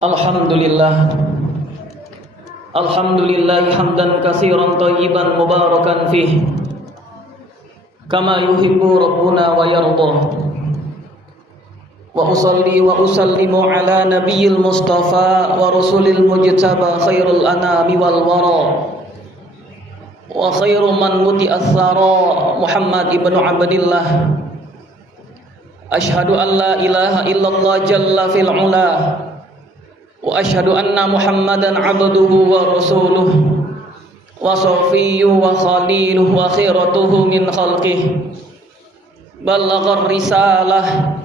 Alhamdulillah hamdan katsiran thayyiban mubarakan fih kama yuhibbu rabbuna wa yardah. Wa usalli wa usallimu ala nabiyil mustafa wa rasulil mujtaba khairul anami wal wara wa khairu man muti athara Muhammad ibnu Abdillah. Ashhadu an la ilaha illallah jalla fil ula wa asyhadu anna Muhammadan abduhu wa rasuluh wa safiyyu wa khaliluhu wa khiratuhu min khalqih. Ballaghar risalah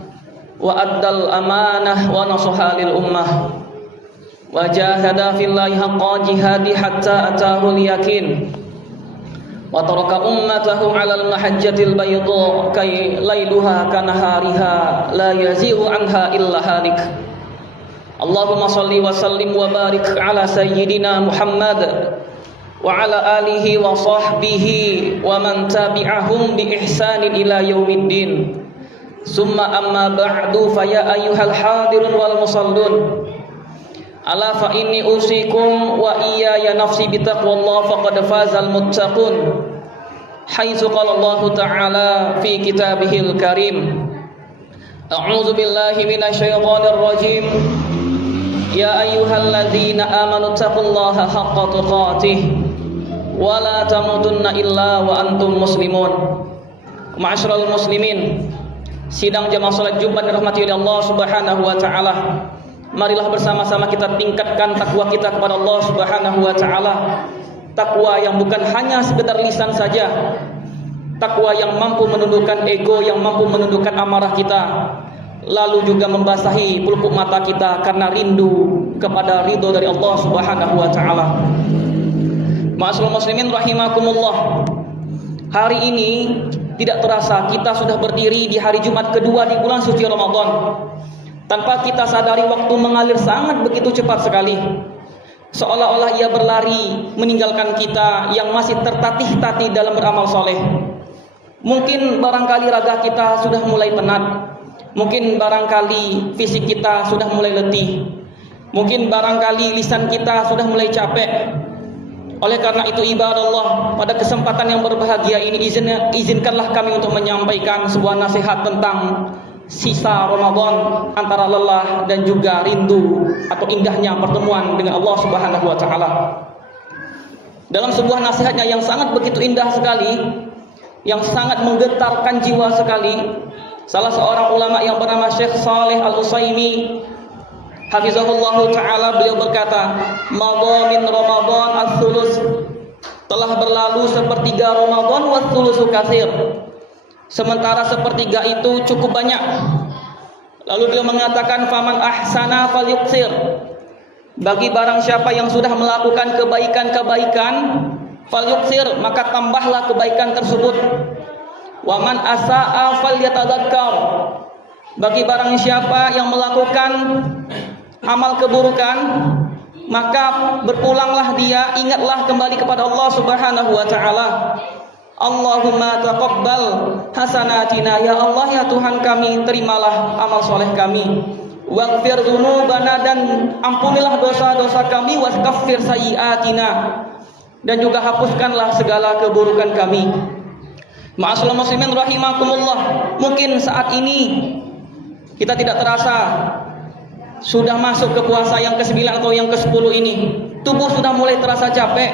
wa addal amanah wa nasaha lil ummah wa jahada fillahi haqqa jihadi hatta atahul yakin wa taraka ummatahu 'alal mahajjatil bayda kay lailuha kanahariha la yazighu anha illa halik. Allahumma salli wa sallim wa barik ala sayyidina Muhammad wa ala alihi wa sahbihi wa man tabi'ahum bi ihsanin ila yaumiddin. Summa amma ba'du fa ya ayyuhal hadirun wal musallun. Ala fa inni usikum wa iyaya nafsi bi taqwallah faqad fazal muttaqun. Haitsu qala Allah ta'ala fi kitabihil karim. A'udzu billahi minasy syaithanir rajim. Ya ayyuhalladzina amanu taqullaha haqqa tuqatih wa la tamutunna illa wa antum muslimun. Ma'asyiral muslimin, sidang jamaah salat Jumat dirahmati oleh Allah Subhanahu wa taala. Marilah bersama-sama kita tingkatkan takwa kita kepada Allah Subhanahu wa taala. Takwa yang bukan hanya sekedar lisan saja. Takwa yang mampu menundukkan ego, yang mampu menundukkan amarah kita, lalu juga membasahi pelupuk mata kita karena rindu kepada ridho dari Allah Subhanahu wa taala. Ma'asyiral muslimin rahimakumullah. Hari ini tidak terasa kita sudah berdiri di hari Jumat kedua di bulan suci Ramadan. Tanpa kita sadari waktu mengalir sangat begitu cepat sekali. Seolah-olah ia berlari meninggalkan kita yang masih tertatih-tatih dalam beramal soleh. Mungkin barangkali raga kita sudah mulai penat. Mungkin barangkali fisik kita sudah mulai letih. Mungkin barangkali lisan kita sudah mulai capek. Oleh karena itu ibadah Allah, pada kesempatan yang berbahagia ini izinkanlah kami untuk menyampaikan sebuah nasihat tentang sisa Ramadan, antara lelah dan juga rindu atau indahnya pertemuan dengan Allah Subhanahu wa taala. Dalam sebuah nasihatnya yang sangat begitu indah sekali, yang sangat menggetarkan jiwa sekali, salah seorang ulama yang bernama Syekh Shalih Al-Utsaimin hafizahullah ta'ala, beliau berkata, madha min Ramadan as-sulus, telah berlalu sepertiga Ramadan was-sulusu katsir, sementara sepertiga itu cukup banyak. Lalu beliau mengatakan, faman ahsana falyuksir, bagi barang siapa yang sudah melakukan kebaikan-kebaikan, falyuksir, maka tambahlah kebaikan tersebut. Waman asa'a falyatadzakkar, bagi barang siapa yang melakukan amal keburukan, maka berpulanglah dia, ingatlah kembali kepada Allah Subhanahu wa taala. Allahumma taqabbal hasanatina, ya Allah ya Tuhan kami, terimalah amal soleh kami. Waghfir dzunubana, dan ampunilah dosa-dosa kami. Waskaffir sayyiatina, dan juga hapuskanlah segala keburukan kami. Ma'asyiral muslimin rahimakumullah, mungkin saat ini kita tidak terasa sudah masuk ke puasa yang ke-9 atau yang ke-10 ini. Tubuh sudah mulai terasa capek.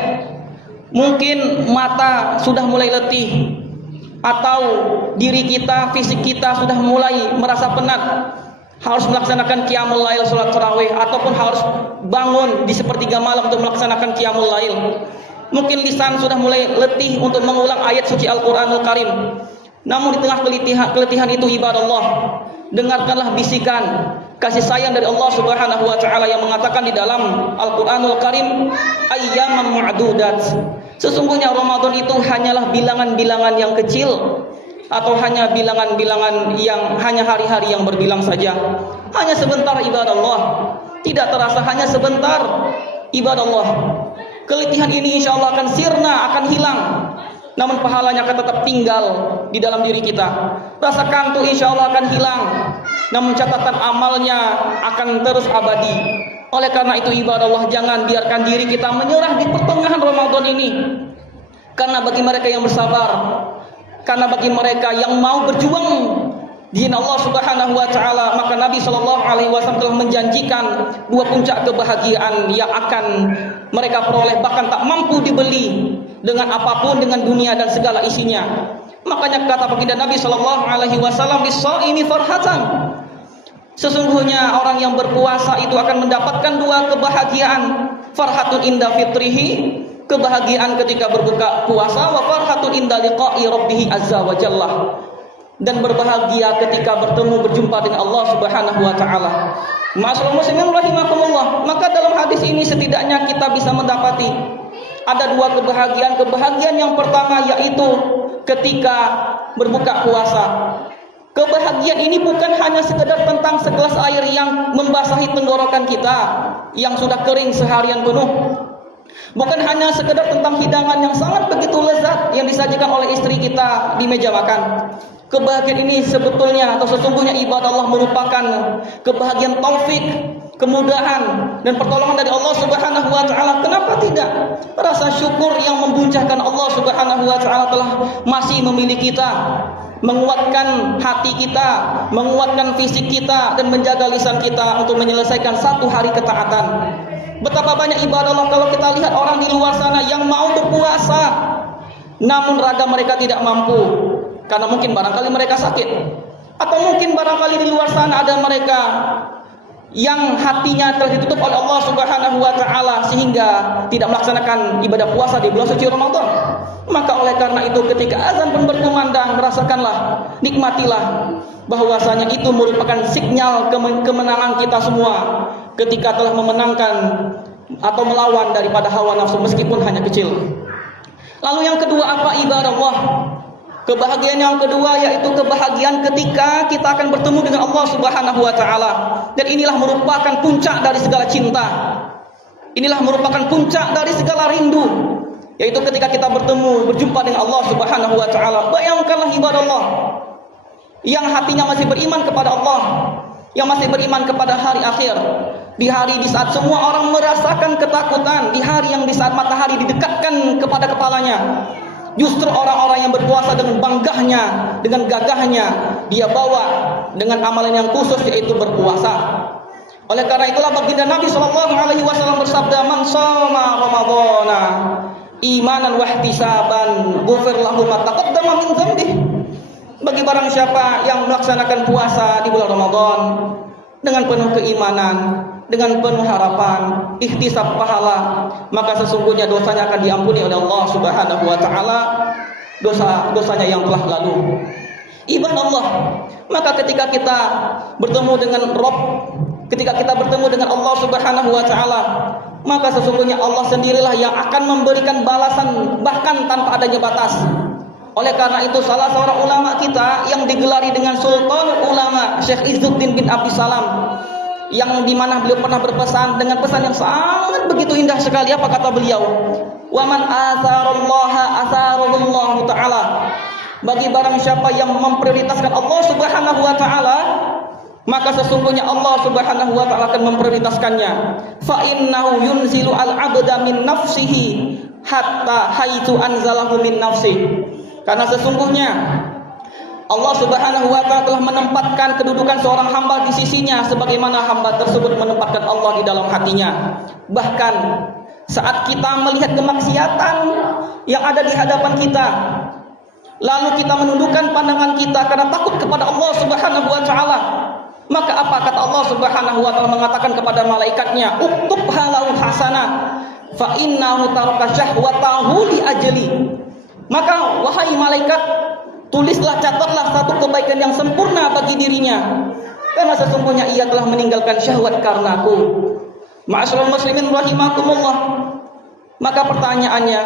Mungkin mata sudah mulai letih, atau diri kita, fisik kita sudah mulai merasa penat, harus melaksanakan qiyamul lail, salat tarawih, ataupun harus bangun di sepertiga malam untuk melaksanakan qiyamul lail. Mungkin lisan sudah mulai letih untuk mengulang ayat suci Al-Qur'anul Karim. Namun di tengah keletihan itu ibadah Allah, dengarkanlah bisikan kasih sayang dari Allah Subhanahu wa taala yang mengatakan di dalam Al-Qur'anul Karim, ayyaman ma'dudat, sesungguhnya Ramadan itu hanyalah bilangan-bilangan yang kecil, atau hanya bilangan-bilangan yang hanya hari-hari yang berbilang saja. Hanya sebentar ibadah Allah, tidak terasa, hanya sebentar ibadah Allah. Keletihan ini insya Allah akan sirna, akan hilang. Namun pahalanya akan tetap tinggal di dalam diri kita. Rasa kantuk insya Allah akan hilang. namun catatan amalnya akan terus abadi. Oleh karena itu ibadah Allah, jangan biarkan diri kita menyerah di pertengahan Ramadan ini. Karena bagi mereka yang bersabar, karena bagi mereka yang mau berjuang di Allah Subhanahu wa taala, maka Nabi sallallahu alaihi wasallam telah menjanjikan dua puncak kebahagiaan yang akan mereka peroleh, bahkan tak mampu dibeli dengan apapun, dengan dunia dan segala isinya. Makanya kata baginda Nabi sallallahu alaihi wasallam, "Lis-shaimi farhatan." Sesungguhnya orang yang berpuasa itu akan mendapatkan dua kebahagiaan. Farhatun inda fitrihi, kebahagiaan ketika berbuka puasa, wa farhatun inda liqa'i rabbih azza wa jalla, dan berbahagia ketika bertemu berjumpa dengan Allah Subhanahu wa taala. Ma'asyiral muslimin rahimakumullah, maka dalam hadis ini setidaknya kita bisa mendapati ada dua kebahagiaan. Kebahagiaan yang pertama yaitu ketika berbuka puasa. Kebahagiaan ini bukan hanya sekedar tentang segelas air yang membasahi tenggorokan kita yang sudah kering seharian penuh. Bukan hanya sekedar tentang hidangan yang sangat begitu lezat yang disajikan oleh istri kita di meja makan. Kebahagiaan ini sebetulnya atau sesungguhnya ibadah Allah merupakan kebahagiaan taufik, kemudahan dan pertolongan dari Allah Subhanahu wa taala. Kenapa tidak? Rasa syukur yang membuncahkan Allah Subhanahu wa taala telah masih memilih kita, menguatkan hati kita, menguatkan fisik kita, dan menjaga lisan kita untuk menyelesaikan satu hari ketaatan. Betapa banyak ibadah Allah kalau kita lihat orang di luar sana yang mau berpuasa, namun raga mereka tidak mampu, karena mungkin barangkali mereka sakit, atau mungkin barangkali di luar sana ada mereka yang hatinya telah ditutup oleh Allah Subhanahu wa taala sehingga tidak melaksanakan ibadah puasa di bulan suci Ramadan. Maka oleh karena itu ketika azan pun berkumandang, rasakanlah, nikmatilah bahwasanya itu merupakan sinyal kemenangan kita semua ketika telah memenangkan atau melawan daripada hawa nafsu meskipun hanya kecil. Lalu yang kedua apa ibadah Allah? Kebahagiaan yang kedua yaitu kebahagiaan ketika kita akan bertemu dengan Allah Subhanahu wa taala. Dan inilah merupakan puncak dari segala cinta. Inilah merupakan puncak dari segala rindu, yaitu ketika kita bertemu, berjumpa dengan Allah Subhanahu wa taala. Bayangkanlah ibadah Allah yang hatinya masih beriman kepada Allah, yang masih beriman kepada hari akhir. Di hari di saat semua orang merasakan ketakutan, di hari yang di saat matahari didekatkan kepada kepalanya, justru orang-orang yang berpuasa dengan banggahnya, dengan gagahnya, dia bawa dengan amalan yang khusus yaitu berpuasa. Oleh karena itulah baginda Nabi sallallahu alaihi wasallam bersabda, "Man shoma ramadhana imanan wa ihtisaban, ghufir lahu ma taqaddama min dzambihi." Bagi barang siapa yang melaksanakan puasa di bulan Ramadan dengan penuh keimanan, dengan penuh harapan, ihtisab pahala, maka sesungguhnya dosanya akan diampuni oleh Allah Subhanahu wa taala, dosa-dosanya yang telah lalu. Ibadah Allah, maka ketika kita bertemu dengan Rabb, ketika kita bertemu dengan Allah Subhanahu wa taala, maka sesungguhnya Allah sendirilah yang akan memberikan balasan bahkan tanpa adanya batas. Oleh karena itu salah seorang ulama kita yang digelari dengan Sultanul Ulama, Syekh Izzuddin bin Abdus Salam, yang dimana beliau pernah berpesan dengan pesan yang sangat begitu indah sekali. Apa kata beliau? Wa man atharallaha atharahullahu ta'ala. Bagi barang siapa yang memprioritaskan Allah Subhanahu wa taala, maka sesungguhnya Allah Subhanahu wa taala akan memprioritaskannya. Fa innahu yunzilu al-'abda min nafsihi hatta haitsu anzalahu min nafsihi. Karena sesungguhnya Allah Subhanahu wa taala telah menempatkan kedudukan seorang hamba di sisinya sebagaimana hamba tersebut menempatkan Allah di dalam hatinya. Bahkan saat kita melihat kemaksiatan yang ada di hadapan kita, lalu kita menundukkan pandangan kita karena takut kepada Allah Subhanahu wa taala, maka apa kata Allah Subhanahu wa taala mengatakan kepada malaikatnya, "Uktub halahu hasanah fa innahu taraka syahwatahu li ajli." Maka wahai malaikat, tulislah, catatlah satu kebaikan yang sempurna bagi dirinya, karena sesungguhnya ia telah meninggalkan syahwat karenaku. Ma'asyiral muslimin rahimakumullah. Maka pertanyaannya,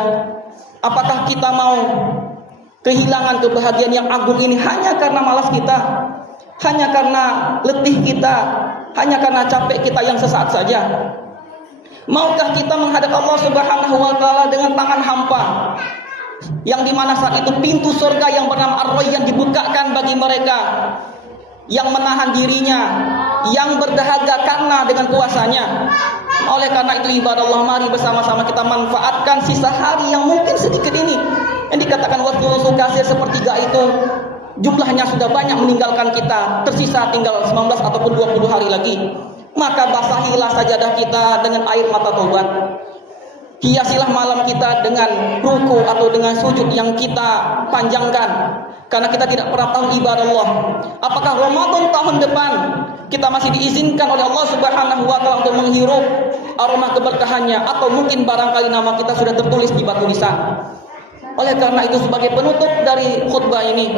apakah kita mau kehilangan kebahagiaan yang agung ini hanya karena malas kita, hanya karena letih kita, hanya karena capek kita yang sesaat saja? Maukah kita menghadap Allah Subhanahu wa taala dengan tangan hampa, yang dimana saat itu pintu surga yang bernama Ar-Rayyan dibukakan bagi mereka yang menahan dirinya, yang berdahaga karena dengan puasanya. Oleh karena itu ibadah Allah, mari bersama-sama kita manfaatkan sisa hari yang mungkin sedikit ini. Yang dikatakan waktu kasir sepertiga itu jumlahnya sudah banyak meninggalkan kita, tersisa tinggal 19 ataupun 20 hari lagi. Maka basahilah sajadah kita dengan air mata taubat. Hiasilah malam kita dengan ruku atau dengan sujud yang kita panjangkan. Karena kita tidak pernah tahu ibadah Allah. Apakah Ramadan tahun depan kita masih diizinkan oleh Allah Subhanahu wa taala untuk menghirup aroma keberkahannya, atau mungkin barangkali nama kita sudah tertulis di batu nisan. Oleh karena itu, sebagai penutup dari khutbah ini,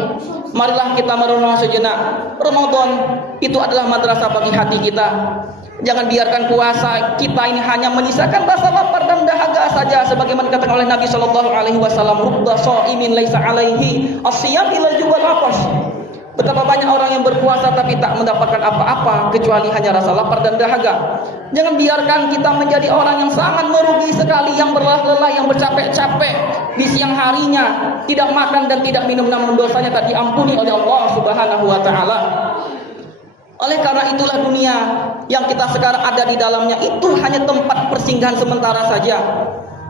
marilah kita merenung sejenak. Ramadan itu adalah madrasah bagi hati kita. Jangan biarkan puasa kita ini hanya menyisakan rasa lapar dan dahaga saja, sebagaimana dikatakan oleh Nabi sallallahu alaihi wasallam, rubba shaimin laisa alaihi asyam illa jubal atas. Betapa banyak orang yang berpuasa tapi tak mendapatkan apa-apa kecuali hanya rasa lapar dan dahaga. Jangan biarkan kita menjadi orang yang sangat merugi sekali, yang berlelah-lelah, yang bercapek-capek di siang harinya, tidak makan dan tidak minum, namun dosanya tak diampuni oleh Allah Subhanahu wa taala. Oleh karena itulah dunia yang kita sekarang ada di dalamnya itu hanya tempat persinggahan sementara saja.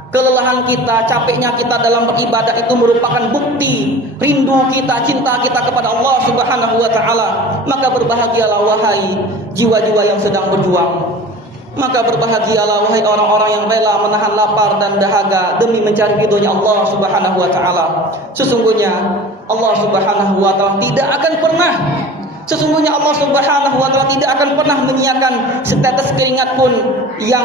Kelelahan kita, capeknya kita dalam beribadah itu merupakan bukti rindu kita, cinta kita kepada Allah Subhanahu wa taala. Maka berbahagialah wahai jiwa-jiwa yang sedang berjuang. Maka berbahagialah wahai orang-orang yang rela menahan lapar dan dahaga demi mencari ridhonya Allah Subhanahu wa taala. Sesungguhnya Allah Subhanahu wa taala tidak akan pernah menyiakan setetes keringat pun yang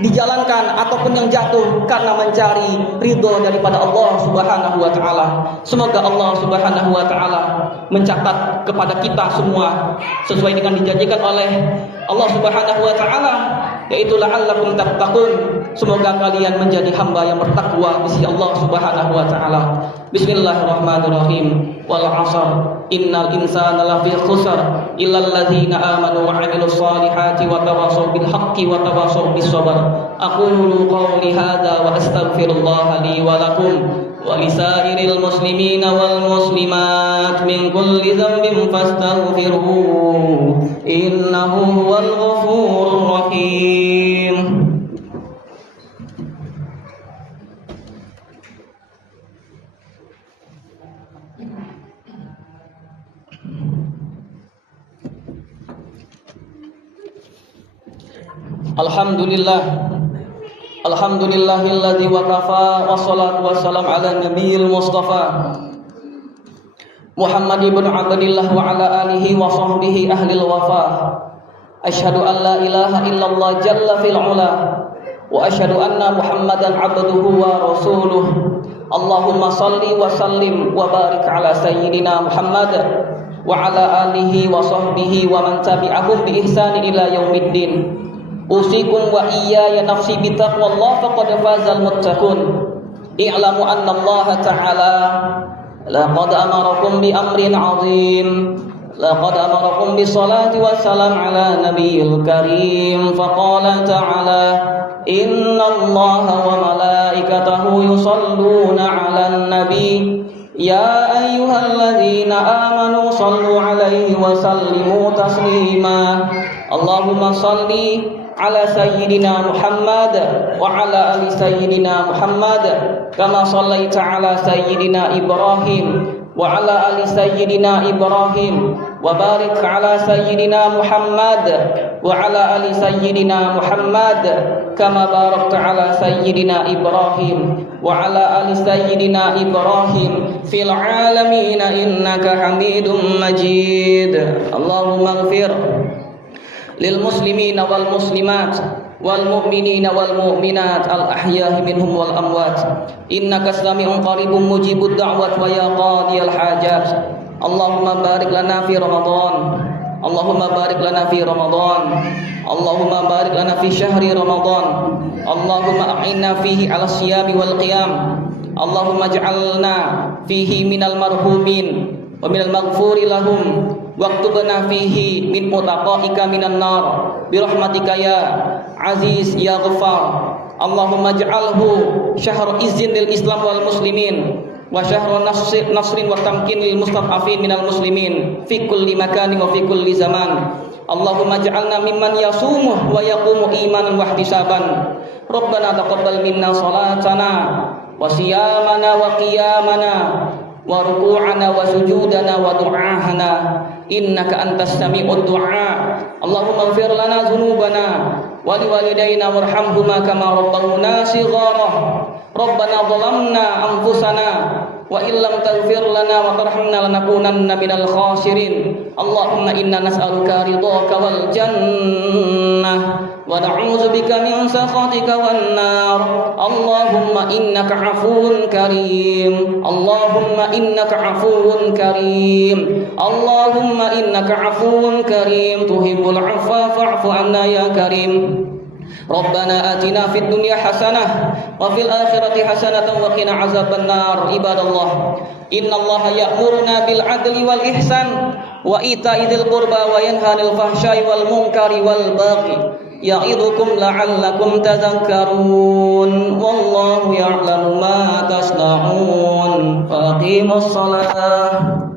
dijalankan ataupun yang jatuh karena mencari ridho daripada Allah Subhanahu wa taala. Semoga Allah Subhanahu wa taala mencatat kepada kita semua sesuai dengan dijanjikan oleh Allah Subhanahu wa taala, yaitu la'allakum tattaqun. Semoga kalian menjadi hamba yang bertakwa di sisi Allah Subhanahu wa taala. Bismillahirrahmanirrahim. Wal 'ashr innal insana lafi khusr illal ladzina amanu wa 'amilus solihati wa tawassaw bil haqqi wa tawassaw bis sabr. Aqulu qawli hadza wa astaghfirullah li wa lakum wa lisairil muslimina wal muslimat min kulli dhanbin fastaghfiruhu innahu huwal ghafurur rahim. Alhamdulillahilladzi wa kafa, wassalatu wassalamu ala nabiyil mustafa Muhammad ibn Abdillah wa ala alihi wa sahbihi ahlil wafa. Asyhadu an la ilaha illallah jalla fil ula wa asyhadu anna Muhammadan abduhu wa rasuluh. Allahumma salli wa sallim wa barik ala sayyidina Muhammad wa ala alihi wa sahbihi wa man tabi'ahum bi ihsani ila yaumiddin. Usikum wa iyaya nafsi bitaqwallah faqad fazal muttaqun. I'lamu anna Allah ta'ala laqad amarakum bi amrin 'azim. Laqad amarakum bis salati wassalam ala nabiyil karim. Faqala ta'ala inna Allaha wa malaikatahu yusalluna 'alan nabi. Ya ayyuhalladzina amanu sallu 'alaihi wa sallimu taslima. Allahumma salli ala sayyidina Muhammad wa ala ali sayyidina Muhammad kama sallaita ala sayyidina Ibrahim wa ala ali sayyidina Ibrahim wa barik ala sayyidina Muhammad wa ala ali sayyidina Muhammad kama barakta ala sayyidina Ibrahim wa ala ali sayyidina Ibrahim fil alamin innaka Hamidum Majid. Allahumma ighfir lil muslimina wal muslimat wal mu'minina wal mu'minat al ahya'i minhum wal amwat innaka sami'un qaribun mujibud da'wat wa ya qadiyal hajat. Allahumma barik lana fi Ramadan. Allahumma barik lana fi Ramadan. Allahumma barik lana fi syahri Ramadan. Allahumma a'inna fihi 'ala siyami wal qiyam. Allahumma ij'alna fihi minal marhumin wa minal maghfuri lahum waktubna fihi min mutaqaika minan nar birahmatika ya aziz ya ghaffar. Allahumma ij'alhu syahr izzin lil islam wal muslimin wa syahra nasrin wa tamkin lil mustad'afin minal muslimin fi kulli makanin wa fi kulli zaman. Allahumma ij'alna mimman yasumuh wa yaqumu imanan wa ihtisaban. Rabbana taqabbal minna salatana wa siyamana wa qiyamana wa ruku'ana wa sujudana wa du'ahana innaka antas sami'ud du'a. Allahumma ighfir lana dhunubana wa liwalidayna warhamhuma kama rabbawna shighara. Rabbana zalamna anfusana wa illam taghfir lana wa tarhamna lanakunanna minal khasirin. Allahumma inna nas'aluka ridhaka wal jannah wa na'udzubika min sakhatika wan nar. Allahumma innaka 'afuwun karim. Allahumma innaka 'afuwun karim. Allahumma innaka 'afuwun karim tuhibbul 'afwa fa'fu 'anna ya karim. Rabbana atina fid dunya hasanah wa fil akhirati hasanatan wa qina azaban nar. Ibadallah, innallaha ya'muruna bil adli wal ihsan wa ita'i dzil qurba wa yanha 'anil fahsya'i wal munkari wal baghi ya'idhukum la'allakum tadhakkarun. Wallahu ya'lamu ma tasna'un. Faqimus shalah.